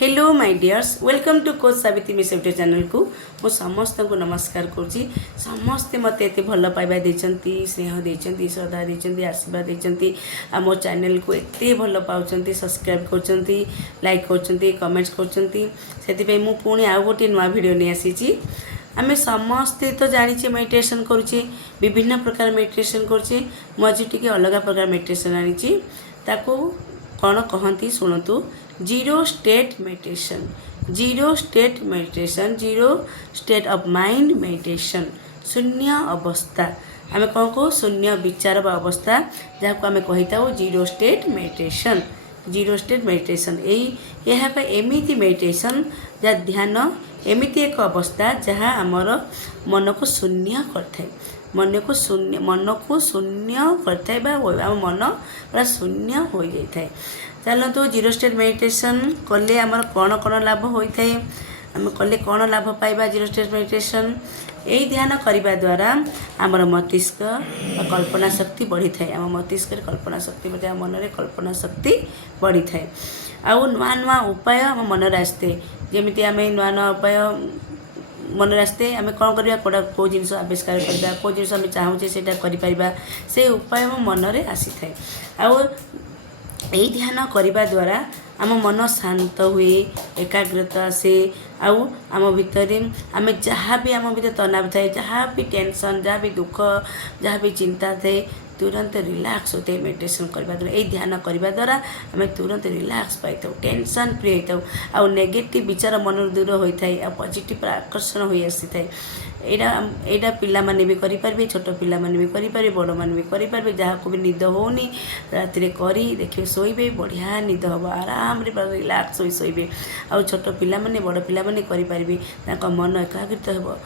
Hello my dears welcome to coach Savitri miss YouTube channel को मो समस्त को नमस्कार करुँची समस्ते मत एत भल पाइबा देचंती स्नेह देचंती श्रद्धा देचंती आशीर्वाद देचंती आ मो चैनल को एते भल पाउचंती सब्सक्राइब करचंती लाइक करचंती कमेंट्स करचंती सेति मु पुणी आउ गोटे नुआ वीडियो नहीं आसीची आमे समस्ते तो जानी मेडिटेशन करुचे विभिन्न प्रकार मेडिटेशन करुचे मु आज टिके अलग प्रकार मेडिटेशन आनी ताकू कौन कहती शुणु zero state meditation zero state of mind meditation शून्य अवस्था आमे कौन को शून्य विचार व अवस्था जहाँ को आमे कही था जीरो स्टेट मेडिटेशन यही एमिति मेडिटेशन जहाँ ध्यान एमिति एक अवस्था जहाँ आमर मन को शून्य करथाय मन को शून्य करथाय बा आम मन पूरा शून्य हो जाए। चलतु जीरो स्टेट मेडिटेशन कले आमर कौन कौन लाभ होता है आम कले कौन लाभ पाइबा जीरो स्टेट मेडिटेशन यही ध्यान करने द्वारा आमर मस्तिष्क कल्पना शक्ति बढ़ी थाए आम मस्तिष्क कल्पना शक्ति बढ़ी आम मन में कल्पना शक्ति बढ़ी थाए आउ नुआ नुआ उपाय आम मन आसते जमी आम नुआ नुआ उपाय मन आसते आम कौन करवा कौटा कौ जिन आविष्कार करवा कौ जिन आम चाहूचे से से उपाय आम मन में आसी थाए आउ यही ध्यान करने द्वारा आम मन शांत हुए एकाग्रता आसे आउ आम भितर आम जहाँ भी आम भीतर तनाव थाए जहाँ भी टेंशन जहाँ भी दुख जहाँ भी चिंता थाए तुरंत रिलैक्स होते हैं मेडिटेशन करने द्वारा यही ध्यान करने द्वारा आम तुरंत रिलैक्स पाई था टेंशन फ्री होता आउ नेगेटिव विचार मन दूर होता है आ पॉजिटिव आकर्षण हो आसी था यहाँ पिला माने भी करें छोट पिला माने भी करें बड़ माने भी करें जहाँ को भी निद होनी रात करी देखिए शोबे बढ़िया निद हम आराम रिलैक्स हो शोबे आउ छोट पिला माने बड़ पिला माने करें मन एकाग्रित हो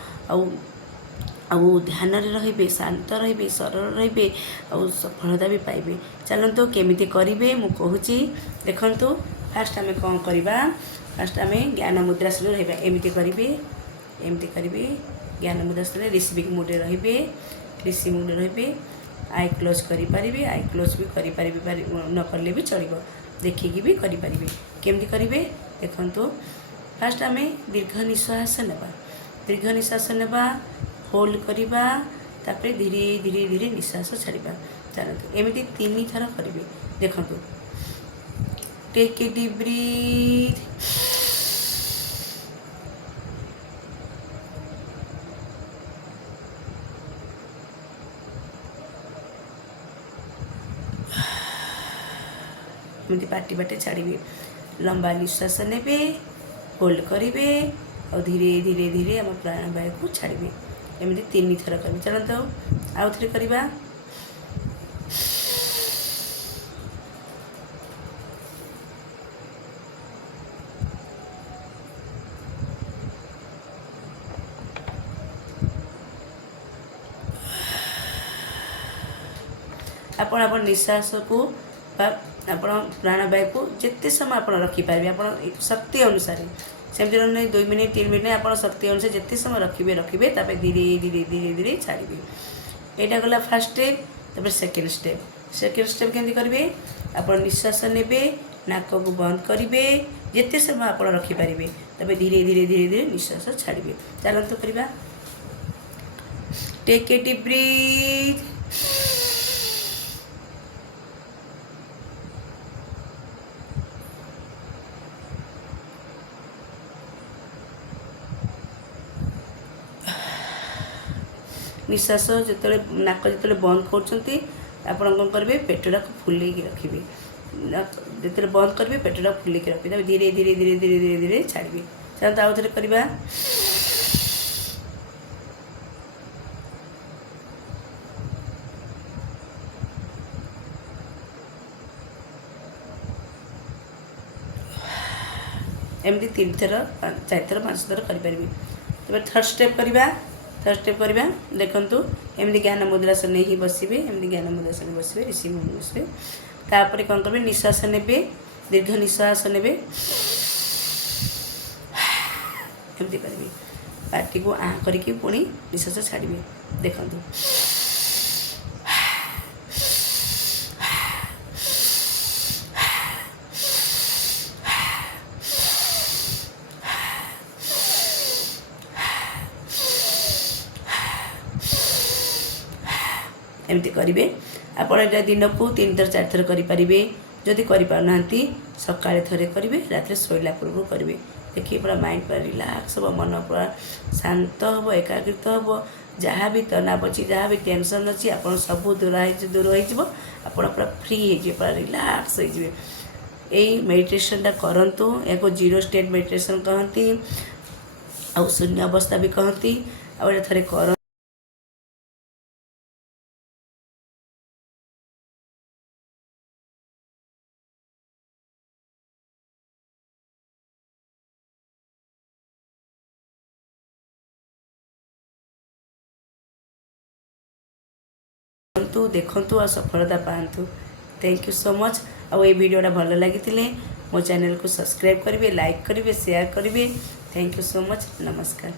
आउ ध्यान रे शांत रे सरल रे आउ सफलता भी पाइबे। चलतु केमिति करेंगे मु कहूँ देखु फास्ट आम कौन करवा फास्ट आम ज्ञान मुद्रासन रहा एमती करेंगे ज्ञान मुद्रासन रिसीविंग मुड रे रिसीव मुड रे आई क्लोज करें आई क्लोज भी करें न कले भी चलो देखिकी भी करें केमती करेंगे देखु फास्ट आम दीर्घ निश्वास नेबा होल्ड करवा तापर धीरे धीरे धीरे निश्वास छाड़ा चलते एमती 3 थर करेंगे देखु टेक ए डीप ब्रीथ एमती पार्टी बाटे छाड़े लंबा निश्वास ने होल्ड करेंगे और धीरे धीरे धीरे आम प्राणवायु को छाड़े एमती 3 थर करें चलते आउ थे करवा आपण निश्वास को प्राणवायु को जिते समय आप रखिपारे आप शक्ति अनुसार सेमती नहीं 2 मिनिट 3 मिनिट आप शक्ति अनुसार जिते समय रखिए तापर धीरे धीरे धीरे धीरे छाड़े यहाँ गला फास्ट स्टेप तापर सेकेंड स्टेप केमती करेंगे आप निश्वास ने नाक को बंद करेंगे जिते समय आप रखिपारे तापर धीरे धीरे धीरे धीरे निश्वास छाड़े चलते करवा टेक ए डीप ब्रीथ निश्वास जो नाक जो बंद कर करेंगे पेटटा को फुले रखिए जो बंद करेंगे पेटटा फुले रखिए धीरे धीरे धीरे धीरे धीरे धीरे छाड़े चलते आउ थे करवा एमती 3 थर 4 थर 5 थर करें थर्ड स्टेप करवा देखु एमती ज्ञान मुद्रासन ही बसवे एमती ज्ञान मुद्रासन बसवे ऋषि मुनि बसवे तापर कौन करेंगे निश्वास ने दीर्घ निश्वास ने एमती करेंगे पार्टी को आ करके पुणी निश्वास छाड़े देखु एमती करेंगे आपण एटा दिन को 3 थर 4 थर करेंगे जदि करना सकाଳେ थरे करेंगे रात शोला पूर्व करेंगे देखिए पूरा माइंड पूरा रिलैक्स हम मन पूरा शांत हम एकाग्रित हम जहाँ भी तनाव अच्छी जहाँ भी टेंशन अच्छी आप सब दूर हो पूरा फ्री हो पूरा रिलैक्स हो यही मेडिटेशनटा करंतु या जीरो स्टेट मेडिटेशन कहती आ शून्य अवस्था भी कहती आ थे कर देखु आ सफलता पातु। Thank you so much. आ ये वीडियोटा भल लगी मो चैनल को सब्सक्राइब करेंगे लाइक करेंगे शेयर करेंगे। Thank you so much. नमस्कार।